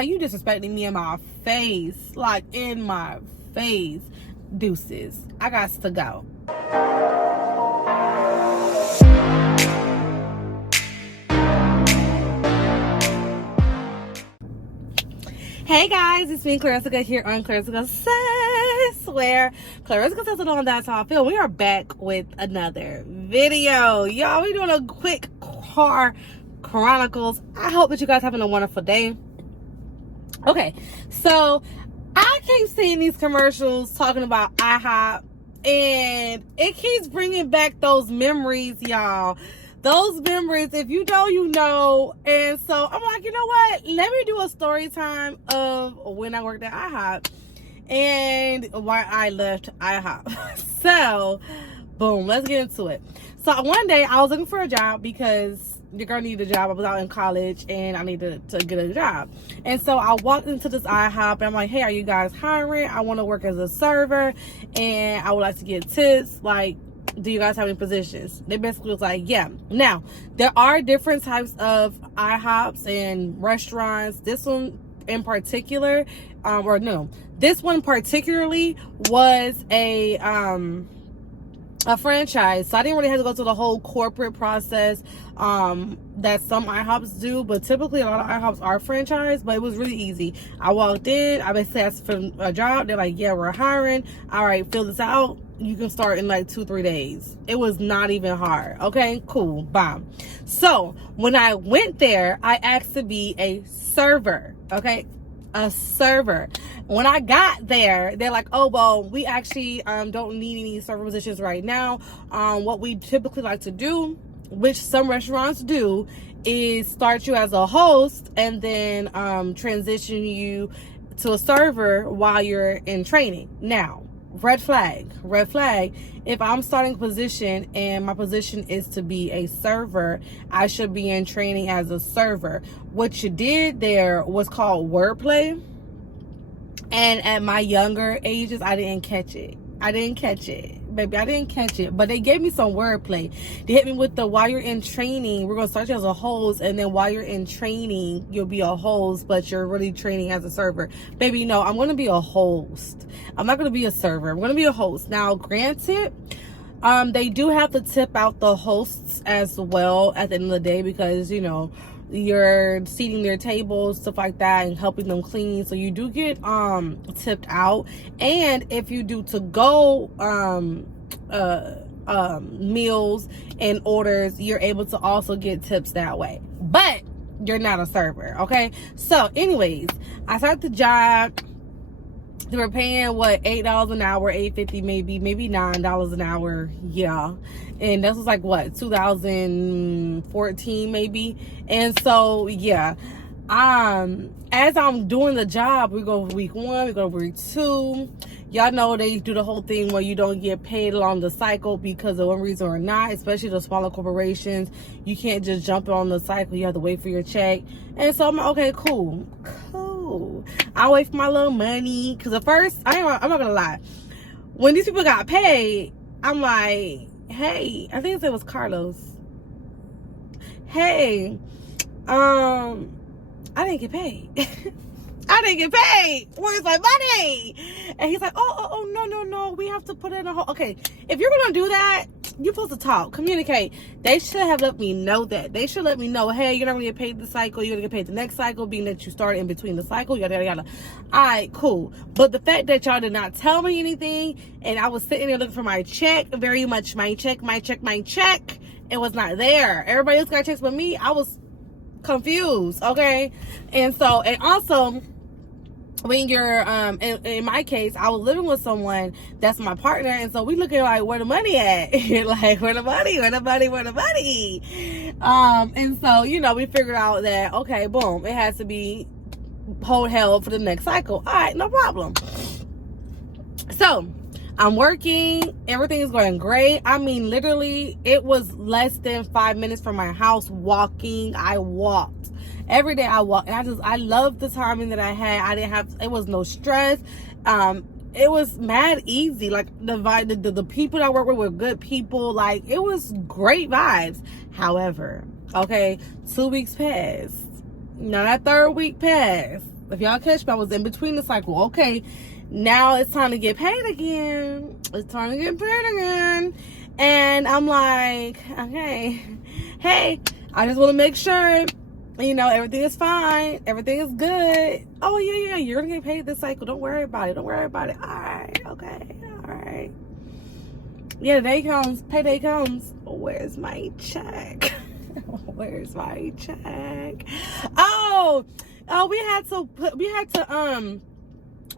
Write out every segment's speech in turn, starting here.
You disrespecting me in my face. Like, in my face. Deuces. I got to go. Hey guys, it's me, Clarissa, here on Clarissa Says, where Clarissa says it on That's How I Feel. We are back with another video. Y'all, we're doing a quick car chronicles. I hope that you guys having a wonderful day. Okay, so I keep seeing these commercials talking about IHop, and it keeps bringing back those memories, y'all. Those memories, if you know, you know. And so I'm like, you know what? Let me do a story time of when I worked at IHop and why I left IHop. So, boom, let's get into it. So one day I was looking for a job because you're gonna need a job. I was out in college and I needed to get a job. And so I walked into this IHop and I'm like, hey, are you guys hiring? I want to work as a server and I would like to get tips. Like, do you guys have any positions? They basically was like, yeah. Now, there are different types of IHOPs and restaurants. This one in particular, this one particularly was a franchise. So I didn't really have to go through the whole corporate process that some IHOPs do, but typically a lot of IHOPs are franchise, but it was really easy. I walked in, I basically asked for a job. They're like, yeah, we're hiring. All right, fill this out. You can start in like 2-3 days. It was not even hard. Okay, cool, bomb. So when I went there, I asked to be a server. Okay, a server. When I got there, they're like, oh, well, we actually don't need any server positions right now. What we typically like to do, which some restaurants do, is start you as a host and then transition you to a server while you're in training. Now, red flag. If I'm starting a position and my position is to be a server, I should be in training as a server. What you did there was called wordplay. And at my younger ages, I didn't catch it. Baby, I didn't catch it. But they gave me some wordplay. They hit me with the, while you're in training, we're going to start you as a host. And then while you're in training, you'll be a host, but you're really training as a server. Baby, no, I'm going to be a host. I'm not going to be a server. I'm going to be a host. Now, granted, they do have to tip out the hosts as well at the end of the day because, you know, you're seating their tables, stuff like that, and helping them clean. So you do get tipped out. And if you do to go meals and orders, you're able to also get tips that way. But you're not a server, okay? So anyways, I started the job. They were paying what, $8 an hour, $8.50 maybe $9 an hour, yeah. And this was like what, 2014 maybe. And so yeah, as I'm doing the job, we go over week 1, we go over week 2. Y'all know they do the whole thing where you don't get paid along the cycle because of one reason or not, especially the smaller corporations. You can't just jump on the cycle. You have to wait for your check. And so I'm like, okay, cool. I wait for my little money. Because at first, I'm not going to lie. When these people got paid, I'm like, hey, I think it was Carlos. Hey, I didn't get paid. I didn't get paid. Where's my money? And he's like, oh, no. We have to put it in a hole. Okay, if you're going to do that, you're supposed to talk, communicate. They should have let me know that. They should let me know, hey, you're not going to get paid this cycle. You're going to get paid the next cycle, being that you started in between the cycle, yada, yada, yada. All right, cool. But the fact that y'all did not tell me anything, and I was sitting there looking for my check, very much my check, it was not there. Everybody else got checks but me. I was confused, okay? And so, and also, when you're in my case, I was living with someone that's my partner, and so we looking like, where the money at? Like, where the money? And so, you know, we figured out that, okay, boom, it has to be held for the next cycle. All right, no problem. So I'm working, everything is going great. I mean, literally, it was less than 5 minutes from my house walking. I walked. Every day I walk, and I love the timing that I had. It was no stress. It was mad easy. Like the people that I work with were good people. Like, it was great vibes. However, okay, 2 weeks passed. Now that 3rd week passed. If y'all catch me, I was in between the cycle. Okay, now it's time to get paid again. It's time to get paid again. And I'm like, okay, hey, I just want to make sure, you know, everything is fine. Everything is good. Oh, yeah, you're going to get paid this cycle. Don't worry about it. All right, okay, all right. Yeah, the day comes, payday comes. Where's my check? Where's my check? Oh, we had to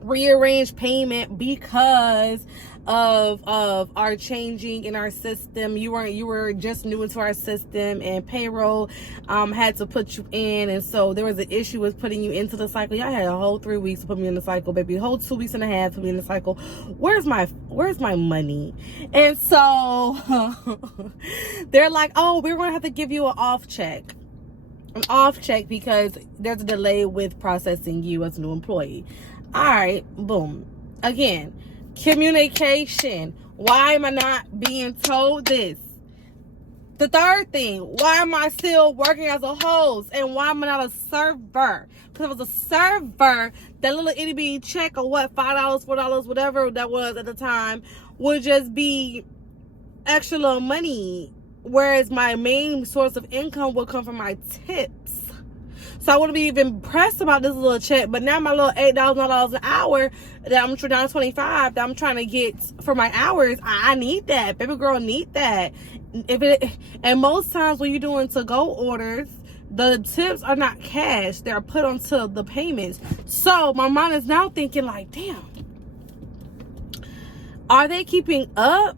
rearrange payment because of our changing in our system. You were just new into our system, and payroll had to put you in, and so there was an issue with putting you into the cycle. Y'all had a whole 3 weeks to put me in the cycle, baby. A whole 2 weeks and a half to put me in the cycle. Where's my money? And so they're like, oh, we're gonna have to give you an off check because there's a delay with processing you as a new employee. All right, boom. Again, communication. Why am I not being told this? The third thing, why am I still working as a host? And why am I not a server? Because if it was a server, that little itty bitty check or what, $5, $4, whatever that was at the time, would just be extra little money. Whereas my main source of income would come from my tips. So I wouldn't be even pressed about this little check. But now my little $8, $9 an hour that I'm down to 25 that I'm trying to get for my hours, I need that. Baby girl need that. And most times when you're doing to-go orders, the tips are not cash. They're put onto the payments. So my mind is now thinking like, damn, are they keeping up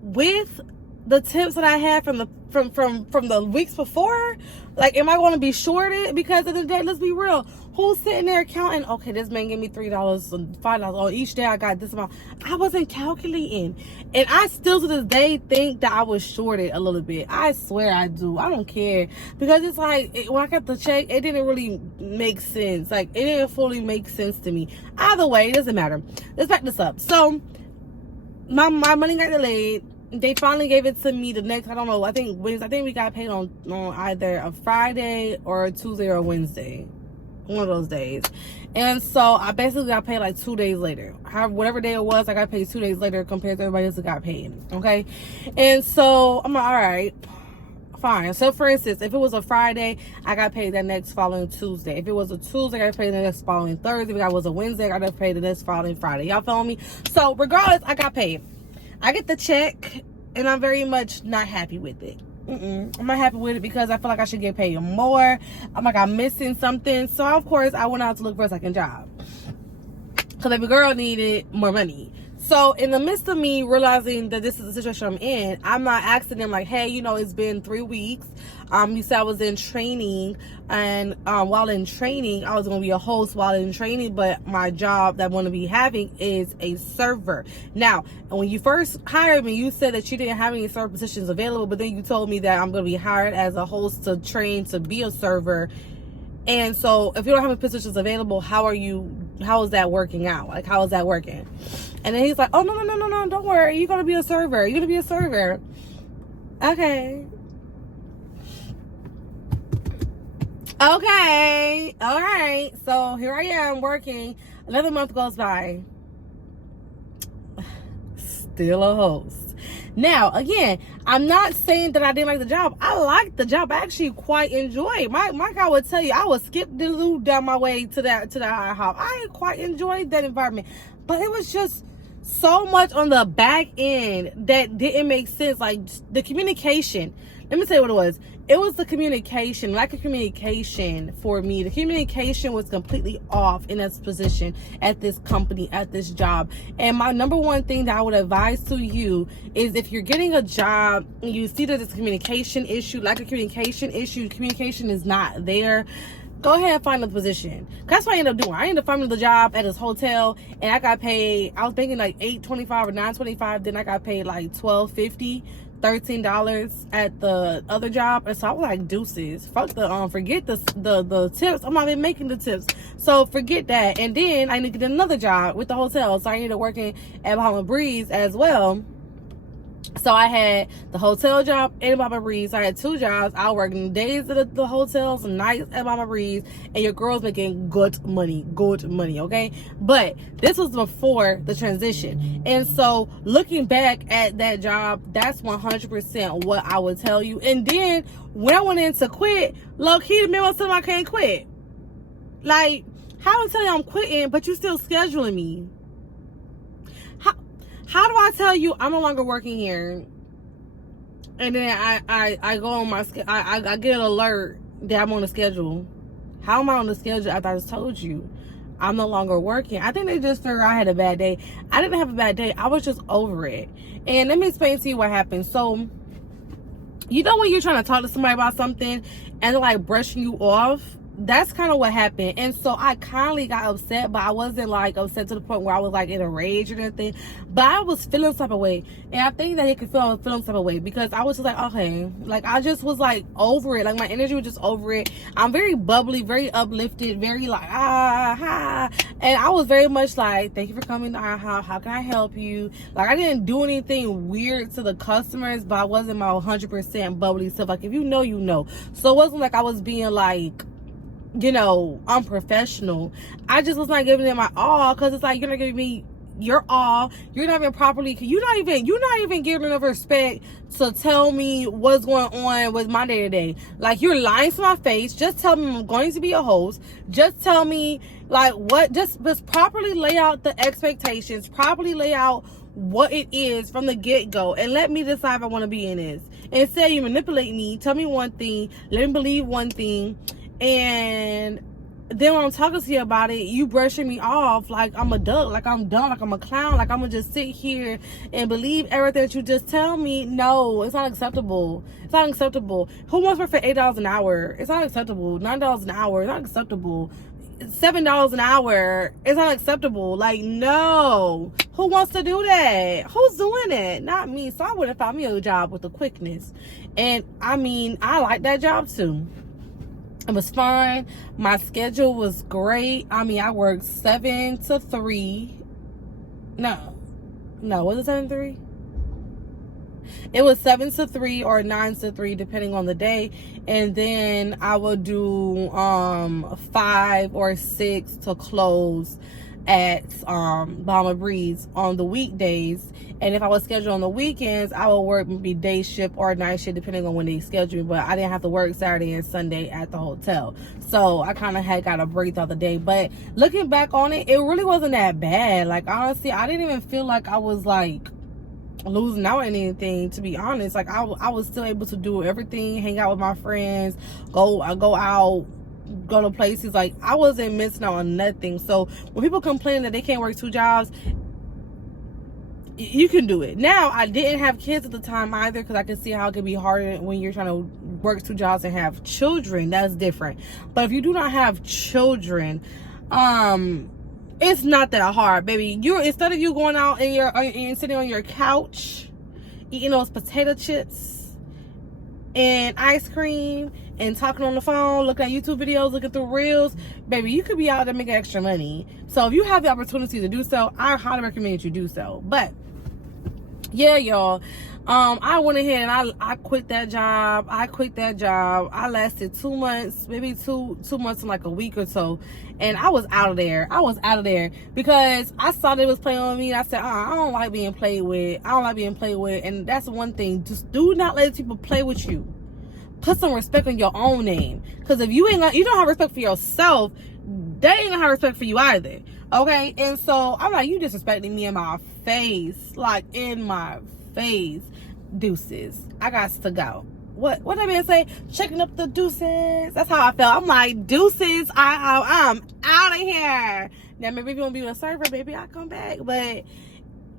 with the tips that I had from the weeks before? Like, am I going to be shorted? Because at the end of the day, let's be real. Who's sitting there counting? Okay, this man gave me $3 and $5. Oh, each day I got this amount. I wasn't calculating. And I still to this day think that I was shorted a little bit. I swear I do. I don't care. Because it's like, when I got the check, it didn't really make sense. Like, it didn't fully make sense to me. Either way, it doesn't matter. Let's back this up. So, my money got delayed. They finally gave it to me the next, I don't know, I think we got paid on either a Friday or a Tuesday or a Wednesday. One of those days. And so I basically got paid like 2 days later. Whatever day it was, I got paid 2 days later compared to everybody else that got paid. Okay? And so I'm like, all right, fine. So for instance, if it was a Friday, I got paid that next following Tuesday. If it was a Tuesday, I got paid the next following Thursday. If it was a Wednesday, I got paid the next following Friday. Y'all feel me? So regardless, I got paid. I get the check, and I'm very much not happy with it. I'm not happy with it because I feel like I should get paid more. I'm like, I'm missing something. So, of course, I went out to look for a second job. Because baby girl needed more money. So, in the midst of me realizing that this is the situation I'm in, I'm not asking them like, hey, you know, it's been 3 weeks. You said I was in training, and while in training, I was going to be a host while in training, but my job that I'm going to be having is a server. Now, when you first hired me, you said that you didn't have any server positions available, but then you told me that I'm going to be hired as a host to train to be a server. And so, if you don't have any positions available, how is that working out? Like, how is that working? And then he's like, oh, no, don't worry. You're going to be a server. Okay. Okay. All right. So here I am working. Another month goes by. Still a host. Now, again, I'm not saying that I didn't like the job. I liked the job. I actually quite enjoyed. My guy would tell you, I would skip the loop down my way to the IHop. I quite enjoyed that environment. But it was just so much on the back end that didn't make sense. Like, the communication. Let me tell you what it was. It was the communication, lack of communication for me. The communication was completely off in this position, at this company, at this job. And my number one thing that I would advise to you is, if you're getting a job and you see that it's a communication issue, lack of communication issue, communication is not there, go ahead and find a position. That's what I ended up doing. I ended up finding the job at this hotel, and I got paid, I was making like $8.25 or $9.25. Then I got paid like $12.50. $13 at the other job. And so I was like, deuces, fuck forget the tips. I'm not even making the tips, so forget that. And then I needed another job with the hotel, so I ended up working at Bahama Breeze as well. So I had the hotel job and Mama Breeze. I had 2 jobs. I was working days at the hotels and nights at Mama Breeze. And your girl's making good money, okay? But this was before the transition. And so looking back at that job, that's 100% what I would tell you. And then when I went in to quit, low-key, the man was telling me I can't quit. Like, how am I telling you I'm quitting, but you still scheduling me? How do I tell you I'm no longer working here? And then I go on my I get an alert that I'm on the schedule. How am I on the schedule after I just told you I'm no longer working? I think they just figured I had a bad day. I didn't have a bad day. I was just over it. And let me explain to you what happened. So, you know when you're trying to talk to somebody about something and they're like brushing you off? That's kind of what happened. And so I kindly got upset, but I wasn't like upset to the point where I was like in a rage or anything, but I was feeling some type of way. And I think that he could feel I was feeling some type of way because I was just like, okay, like I just was like over it. Like my energy was just over it. I'm very bubbly, very uplifted, very like and I was very much like, thank you for coming to IHop. How can I help you? Like I didn't do anything weird to the customers, but I wasn't my 100% bubbly self. Like if you know, you know. So it wasn't like I was being like, you know, unprofessional. I just was not giving it my all because it's like you're not giving me your all. You're not even properly. You're not even giving enough respect to tell me what's going on with my day to day. Like you're lying to my face. Just tell me I'm going to be a host. Just tell me like what. Just properly lay out the expectations. Properly lay out what it is from the get-go and let me decide if I want to be in this. Instead, you manipulate me. Tell me one thing. Let me believe one thing. And then when I'm talking to you about it, you brushing me off like I'm a duck, like I'm dumb, like I'm a clown, like I'm gonna just sit here and believe everything that you just tell me. No, it's not acceptable. It's not acceptable. Who wants to work for $8 an hour? It's not acceptable. $9 an hour, it's not acceptable. $7 an hour, it's not acceptable. Like, no. Who wants to do that? Who's doing it? Not me. So I would have found me a job with the quickness. And I mean, I like that job too. It was fun. My schedule was great. I mean, I worked 7 to 3. No, was it 7 to 3? It was 7 to 3 or 9 to 3, depending on the day. And then I would do 5 or 6 to close at Bahama Breeze on the weekdays. And if I was scheduled on the weekends, I would work maybe day shift or night shift depending on when they schedule me. But I didn't have to work Saturday and Sunday at the hotel, so I kind of had got a break throughout the day. But looking back on it, it really wasn't that bad. Like honestly, I didn't even feel like I was like losing out on anything, to be honest. Like I was still able to do everything, hang out with my friends, go out, go to places. Like I wasn't missing out on nothing. So when people complain that they can't work 2 jobs, you can do it. Now I didn't have kids at the time either, because I can see how it can be harder when you're trying to work 2 jobs and have children. That's different. But if you do not have children, it's not that hard, baby. Instead of you going out and sitting on your couch eating those potato chips and ice cream and talking on the phone, looking at YouTube videos, looking through reels, baby, you could be out there making extra money. So if you have the opportunity to do so, I highly recommend that you do so. But yeah, y'all, I went ahead and I quit that job. I lasted 2 months, maybe two months and like a week or so, and I was out of there. Because I saw they was playing on me. I said, I don't like being played with. And that's one thing. Just do not let people play with you. Put some respect on your own name. Because if you don't have respect for yourself, they ain't gonna have respect for you either. Okay? And so I'm like, you disrespecting me in my face. Like in my face. Deuces. I got to go. What that man say? Checking up the deuces. That's how I felt. I'm like, deuces. I'm out of here. Now maybe if you want to be a server, baby, I'll come back. But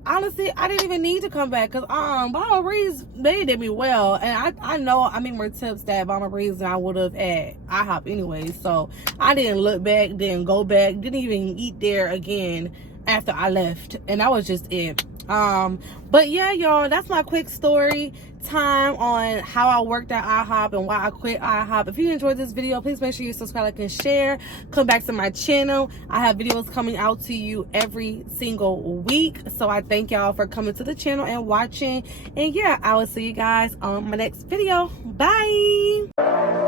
honestly, I didn't even need to come back, because Bahama Breeze, they did me well. And I know I made more tips at Bahama Breeze than I would have at IHop anyway. So I didn't look back, didn't go back, didn't even eat there again after I left. And that was just it. But yeah, y'all, that's my quick story. time on how I worked at IHop and why I quit IHop. If you enjoyed this video, please make sure you subscribe, like, and share. Come back to my channel. I have videos coming out to you every single week. So I thank y'all for coming to the channel and watching. And yeah, I will see you guys on my next video. Bye.